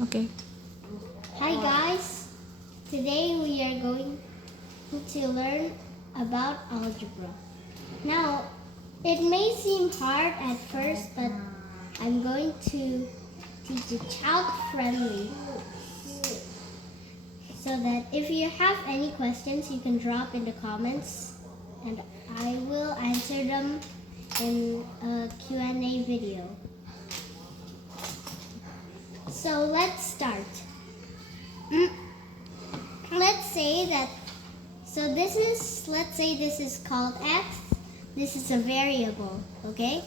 Okay. Hi guys, today we are going to learn about algebra. Now, it may seem hard at first, but I'm going to teach it child-friendly so that if you have any questions, you can drop in the comments and I will answer them in a Q&A video. So let's start. Let's say that, let's say this is called x, this is a variable, okay?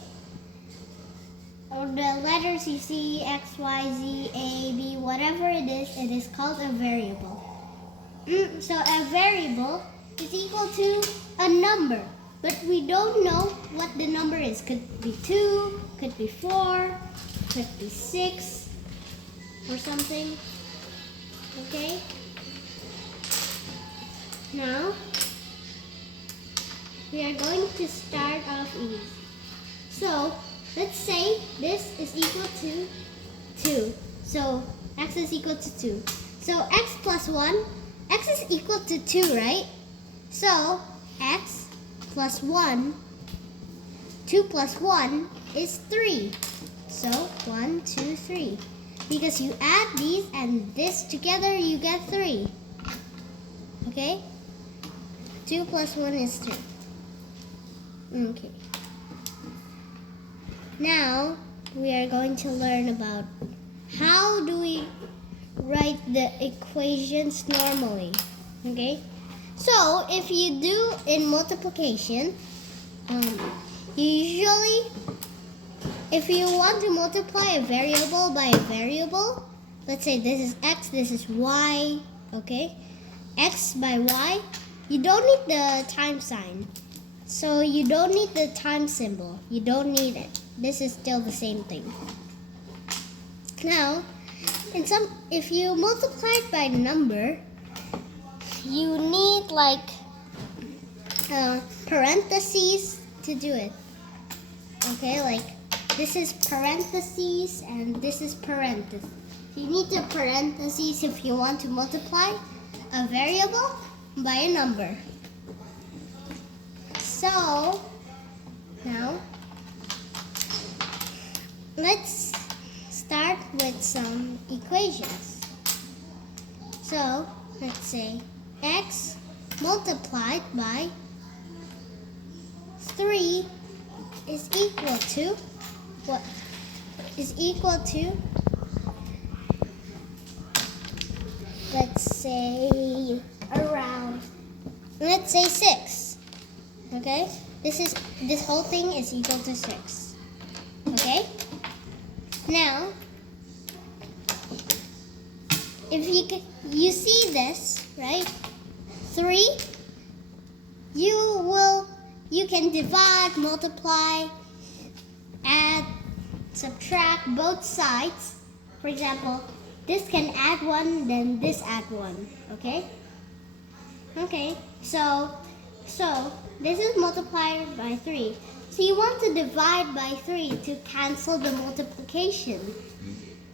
Or the letters you see, x, y, z, a, b, whatever it is called a variable. So a variable is equal to a number, but we don't know what the number is. Could be 2, could be 4, could be 6, or something, okay? Now, we are going to start off easy. So, let's say this is equal to 2. So, x is equal to 2. So, x plus 1, x is equal to 2, right? So, x plus 1, 2 plus 1 is 3. So, 1, 2, 3. Because you add these and this together, you get 3. Okay? 2 plus 1 is 3. Okay. Now, we are going to learn about how do we write the equations normally. Okay? So, if you do in multiplication, usually, if you want to multiply a variable by a variable, let's say this is x, this is y, okay? X by y, you don't need the time sign. So you don't need the time symbol. You don't need it. This is still the same thing. Now, if you multiply it by number, you need like parentheses to do it. Okay, like this is parentheses and this is parentheses. You need the parentheses if you want to multiply a variable by a number. So, now, let's start with some equations. So, let's say x multiplied by 3 is equal to, what is equal to, let's say around, let's say 6. Okay? This whole thing is equal to 6. Okay? Now, if you see this, right? 3, you can divide, multiply, add, subtract both sides. For example, this can add 1, then this add 1. Okay? Okay, so this is multiplied by 3. So you want to divide by 3 to cancel the multiplication.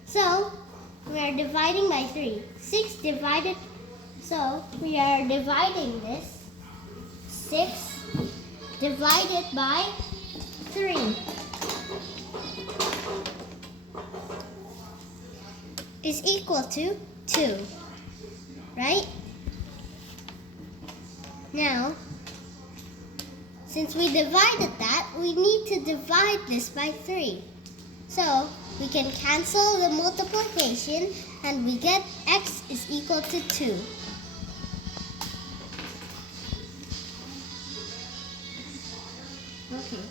So we are dividing by 3. 6 divided, so we are dividing this. 6 divided by 3. Is equal to 2. Right? Now, since we divided that, we need to divide this by 3. So, we can cancel the multiplication and we get x is equal to 2. Okay.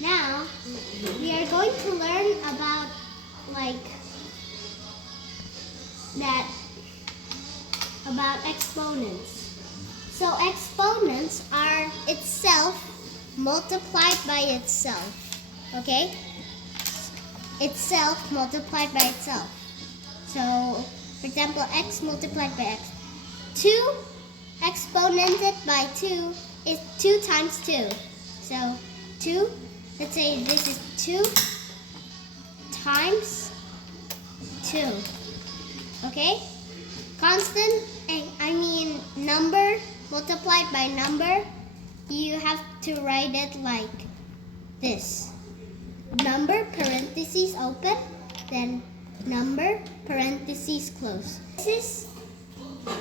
Now, we are going to learn about about exponents. So exponents are itself multiplied by itself, okay? Itself multiplied by itself. So, for example, x multiplied by x. 2 exponented by 2 is 2 times 2. So, 2, let's say this is 2 times 2. Okay? Constant, I mean number multiplied by number, you have to write it like this. Number parentheses open, then number parentheses close. This is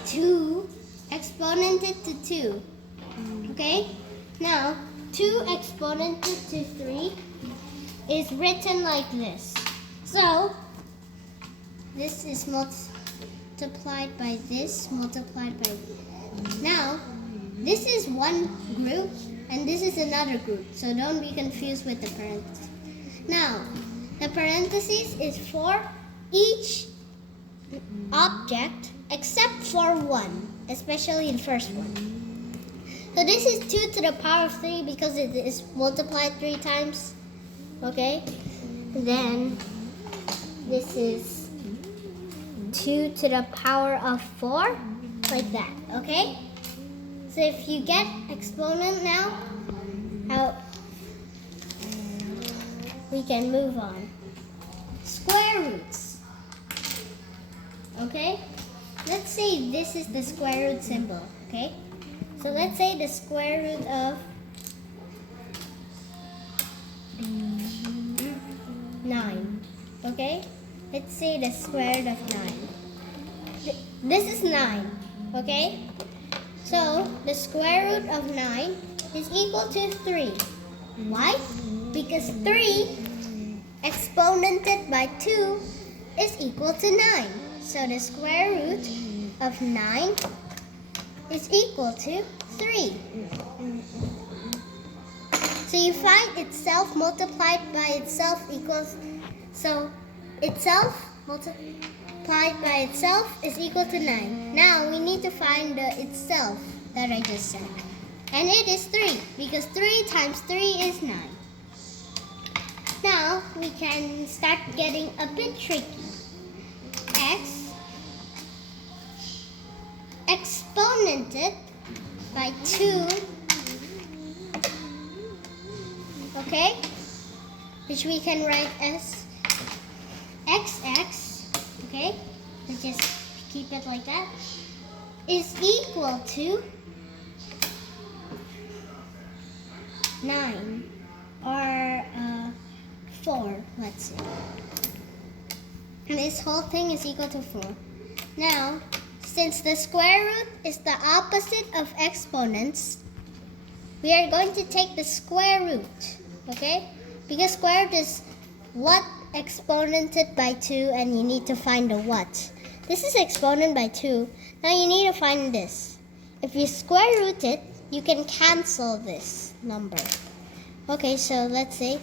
2 exponented to 2. Okay? Now, 2 exponented to 3 is written like this. So, this is multiplied by this, multiplied by this. Now, this is one group and this is another group. So don't be confused with the parentheses. Now, the parentheses is for each object except for one, especially the first one. So this is 2 to the power of 3 because it is multiplied 3 times. Okay? Then this is 2 to the power of 4, like that. Okay? So if you get exponent now, we can move on. Square roots. Okay? Let's say this is the square root symbol. Okay? So let's say the square root of 9. Okay? Let's say the square root of 9. This is 9. Okay? So the square root of 9 is equal to 3. Why? Because 3 exponented by 2 is equal to 9. So the square root of 9 is equal to 3. So you find itself multiplied by itself equals, so itself multiplied by itself is equal to 9. Now we need to find the itself that I just said. And it is 3 because 3 times 3 is 9. Now we can start getting a bit tricky. X exponented by 2, okay, which we can write as xx, okay, let's just keep it like that, is equal to 9 or 4, let's see. And this whole thing is equal to 4. Now, since the square root is the opposite of exponents, we are going to take the square root, okay? Because square root is what exponented by 2 and you need to find the what. This is exponent by 2. Now you need to find this. If you square root it, you can cancel this number. Okay, so let's say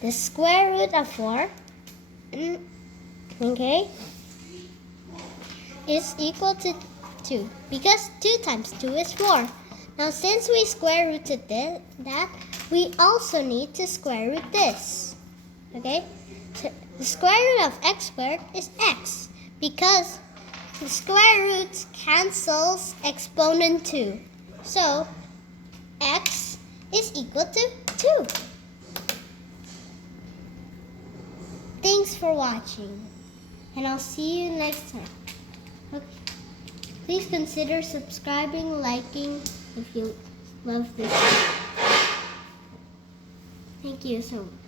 the square root of 4, okay, is equal to 2 because 2 times 2 is 4. Now since we square rooted that, we also need to square root this. Okay? So the square root of x squared is x because the square root cancels exponent 2. So x is equal to 2. Thanks for watching, and I'll see you next time. Okay. Please consider subscribing, liking if you love this video. Thank you so much.